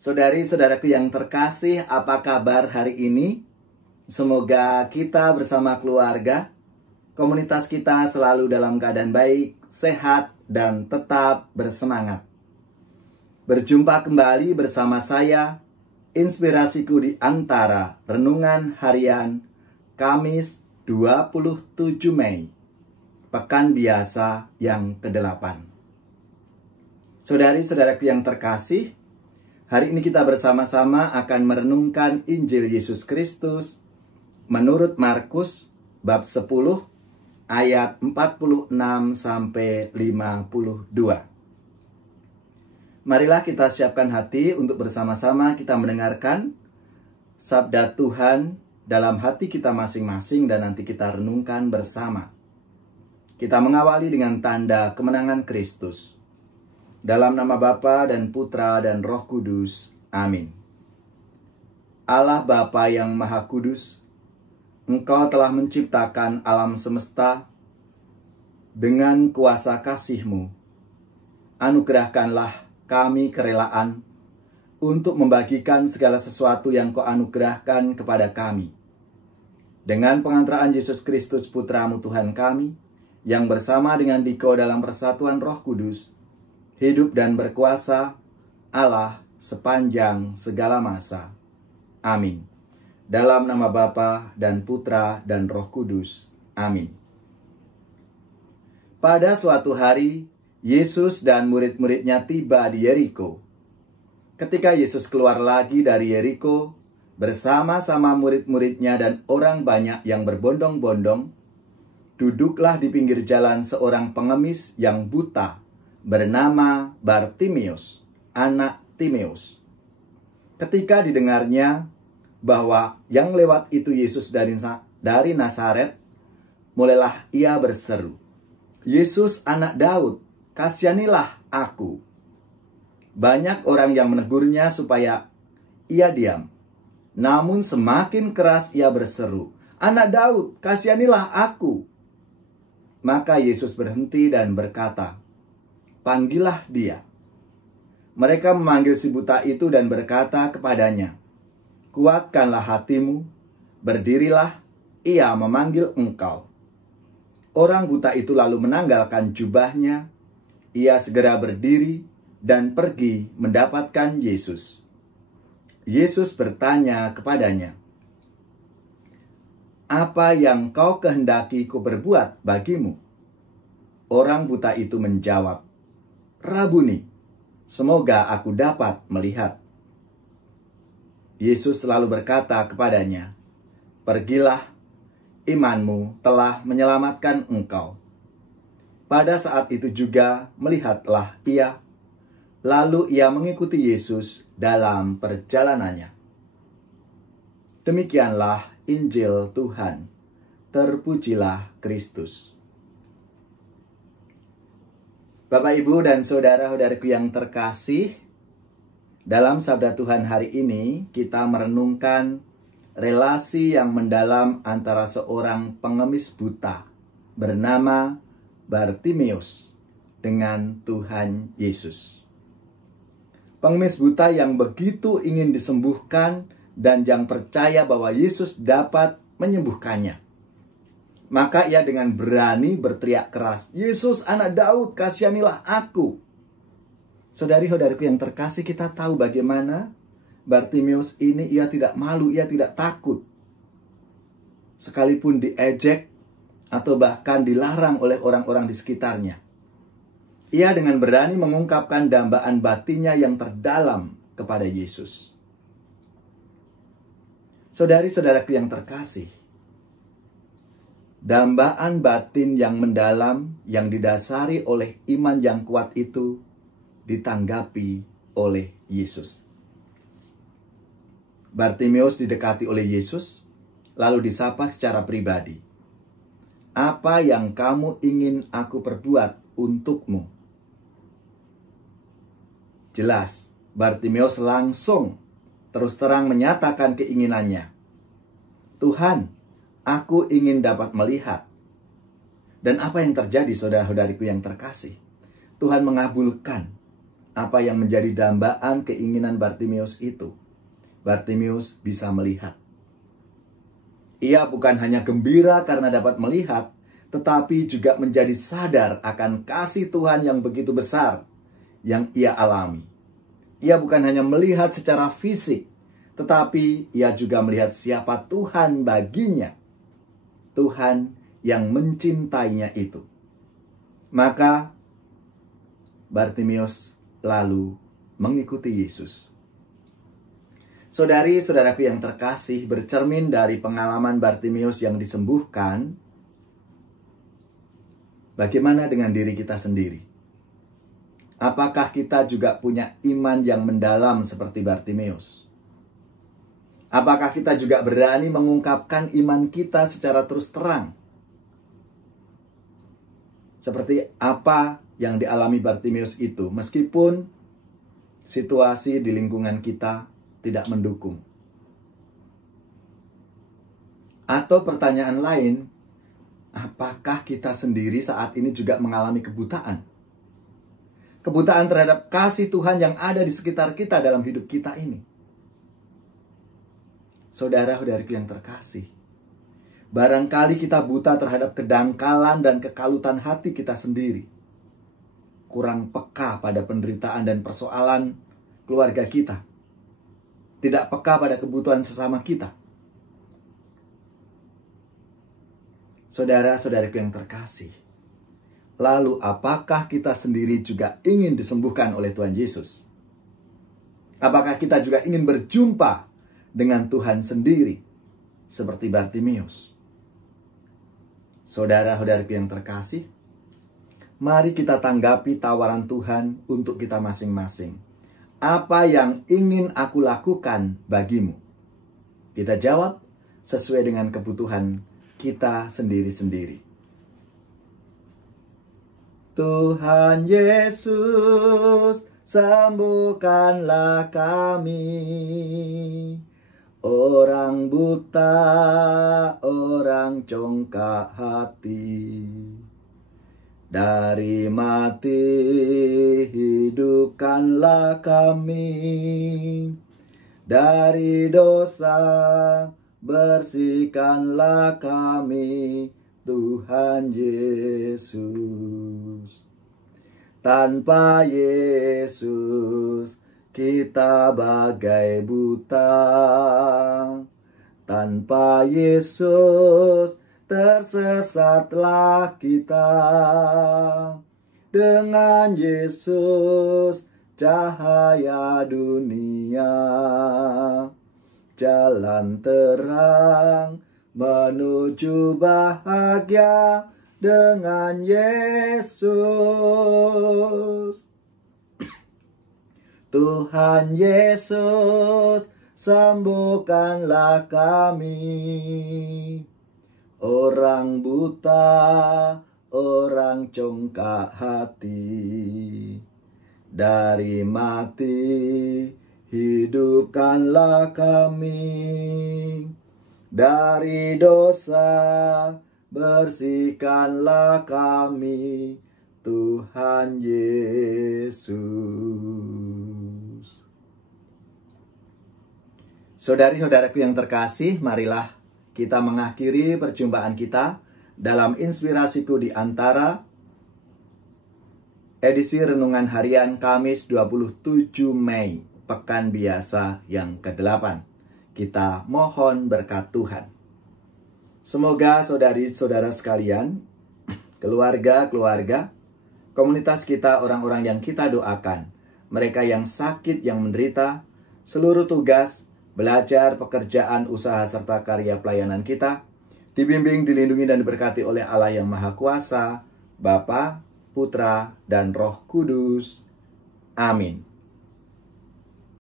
Saudari-saudaraku yang terkasih, apa kabar hari ini? Semoga kita bersama keluarga, komunitas kita selalu dalam keadaan baik, sehat, dan tetap bersemangat. Berjumpa kembali bersama saya, Inspirasiku di Antara Renungan Harian Kamis 27 Mei, Pekan Biasa yang ke-8. Saudari-saudaraku yang terkasih, hari ini kita bersama-sama akan merenungkan Injil Yesus Kristus menurut Markus bab 10 ayat 46 sampai 52. Marilah kita siapkan hati untuk bersama-sama kita mendengarkan sabda Tuhan dalam hati kita masing-masing dan nanti kita renungkan bersama. Kita mengawali dengan tanda kemenangan Kristus. Dalam nama Bapa dan Putra dan Roh Kudus. Amin. Allah Bapa yang Maha Kudus, Engkau telah menciptakan alam semesta dengan kuasa kasih-Mu. Anugerahkanlah kami kerelaan untuk membagikan segala sesuatu yang Kau anugerahkan kepada kami. Dengan pengantaraan Yesus Kristus Putra-Mu Tuhan kami, yang bersama dengan Dikau dalam persatuan Roh Kudus, hidup dan berkuasa Allah sepanjang segala masa. Amin. Dalam nama Bapa dan Putra dan Roh Kudus. Amin. Pada suatu hari, Yesus dan murid-muridnya tiba di Yeriko. Ketika Yesus keluar lagi dari Yeriko, bersama-sama murid-muridnya dan orang banyak yang berbondong-bondong, duduklah di pinggir jalan seorang pengemis yang buta, bernama Bartimius, anak Timeus. Ketika didengarnya bahwa yang lewat itu Yesus dari Nazaret, mulailah ia berseru, "Yesus anak Daud, kasihanilah aku." Banyak orang yang menegurnya supaya ia diam. Namun semakin keras ia berseru, "Anak Daud, kasihanilah aku." Maka Yesus berhenti dan berkata, "Panggillah dia." Mereka memanggil si buta itu dan berkata kepadanya, "Kuatkanlah hatimu, berdirilah, ia memanggil engkau." Orang buta itu lalu menanggalkan jubahnya, ia segera berdiri dan pergi mendapatkan Yesus. Yesus bertanya kepadanya, "Apa yang kau kehendaki ku berbuat bagimu?" Orang buta itu menjawab, "Rabuni, semoga aku dapat melihat." Yesus selalu berkata kepadanya, "Pergilah, imanmu telah menyelamatkan engkau." Pada saat itu juga melihatlah ia, lalu ia mengikuti Yesus dalam perjalanannya. Demikianlah Injil Tuhan. Terpujilah Kristus. Bapak, Ibu, dan saudara-saudaraku yang terkasih, dalam sabda Tuhan hari ini kita merenungkan relasi yang mendalam antara seorang pengemis buta bernama Bartimius dengan Tuhan Yesus. Pengemis buta yang begitu ingin disembuhkan dan yang percaya bahwa Yesus dapat menyembuhkannya. Maka ia dengan berani berteriak keras, "Yesus anak Daud, kasihanilah aku." Saudari-saudariku yang terkasih, kita tahu bagaimana Bartimius ini ia tidak malu, ia tidak takut. Sekalipun diejek atau bahkan dilarang oleh orang-orang di sekitarnya, ia dengan berani mengungkapkan dambaan batinnya yang terdalam kepada Yesus. Saudari-saudaraku yang terkasih, dambaan batin yang mendalam yang didasari oleh iman yang kuat itu ditanggapi oleh Yesus. Bartimius didekati oleh Yesus, lalu disapa secara pribadi, "Apa yang kamu ingin aku perbuat untukmu?" Jelas, Bartimius langsung terus terang menyatakan keinginannya, "Tuhan, aku ingin dapat melihat." Dan apa yang terjadi, saudara-saudariku yang terkasih? Tuhan mengabulkan apa yang menjadi dambaan keinginan Bartimius itu. Bartimius bisa melihat. Ia bukan hanya gembira karena dapat melihat, tetapi juga menjadi sadar akan kasih Tuhan yang begitu besar yang ia alami. Ia bukan hanya melihat secara fisik, tetapi ia juga melihat siapa Tuhan baginya. Tuhan yang mencintainya itu. Maka Bartimius lalu mengikuti Yesus. Saudari-saudaraku yang terkasih, bercermin dari pengalaman Bartimius yang disembuhkan, bagaimana dengan diri kita sendiri? Apakah kita juga punya iman yang mendalam seperti Bartimius? Apakah kita juga berani mengungkapkan iman kita secara terus terang? Seperti apa yang dialami Bartimius itu, meskipun situasi di lingkungan kita tidak mendukung. Atau pertanyaan lain, apakah kita sendiri saat ini juga mengalami kebutaan? Kebutaan terhadap kasih Tuhan yang ada di sekitar kita dalam hidup kita ini. Saudara-saudariku yang terkasih, barangkali kita buta terhadap kedangkalan dan kekalutan hati kita sendiri. Kurang peka pada penderitaan dan persoalan keluarga kita. Tidak peka pada kebutuhan sesama kita. Saudara-saudariku yang terkasih, lalu apakah kita sendiri juga ingin disembuhkan oleh Tuhan Yesus? Apakah kita juga ingin berjumpa dengan Tuhan sendiri seperti Bartimius? Saudara-saudariku yang terkasih, mari kita tanggapi tawaran Tuhan untuk kita masing-masing. Apa yang ingin aku lakukan bagimu? Kita jawab sesuai dengan kebutuhan kita sendiri-sendiri. Tuhan Yesus, sembuhkanlah kami. Orang buta, orang congkak hati. Dari mati hidupkanlah kami, dari dosa bersihkanlah kami, Tuhan Yesus. Tanpa Yesus kita bagai buta, tanpa Yesus tersesatlah kita. Dengan Yesus cahaya dunia, jalan terang menuju bahagia. Dengan Yesus, Tuhan Yesus, sembuhkanlah kami. Orang buta, orang congkak hati, dari mati hidupkanlah kami, dari dosa bersihkanlah kami, Tuhan Yesus. Saudari-saudaraku yang terkasih, marilah kita mengakhiri perjumpaan kita dalam Inspirasiku di Antara, edisi Renungan Harian Kamis 27 Mei, Pekan Biasa yang ke-8. Kita mohon berkat Tuhan. Semoga saudari-saudara sekalian, keluarga-keluarga, komunitas kita, orang-orang yang kita doakan, mereka yang sakit, yang menderita, seluruh tugas, belajar, pekerjaan, usaha, serta karya pelayanan kita, dibimbing, dilindungi, dan diberkati oleh Allah yang Maha Kuasa, Bapa, Putra, dan Roh Kudus. Amin.